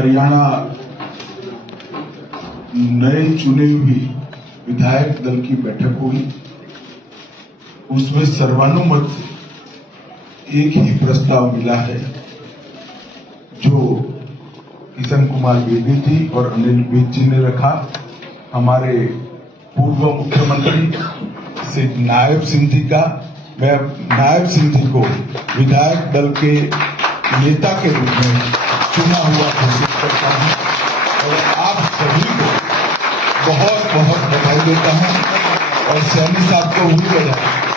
हरियाणा नए चुने हुई विधायक दल की बैठक हुई। उसमें सर्वानुमत से एक ही प्रस्ताव मिला है जो किशन कुमार बेदी जी और अनिल विज जी ने रखा। हमारे पूर्व मुख्यमंत्री श्री नायब सिंह जी का, मैं नायब सिंह जी को विधायक दल के नेता के रूप में चुना हुआ घोषित करता हूं और आप सभी को बहुत बहुत बधाई देता हूं और सैनी साहब को भी बधाई।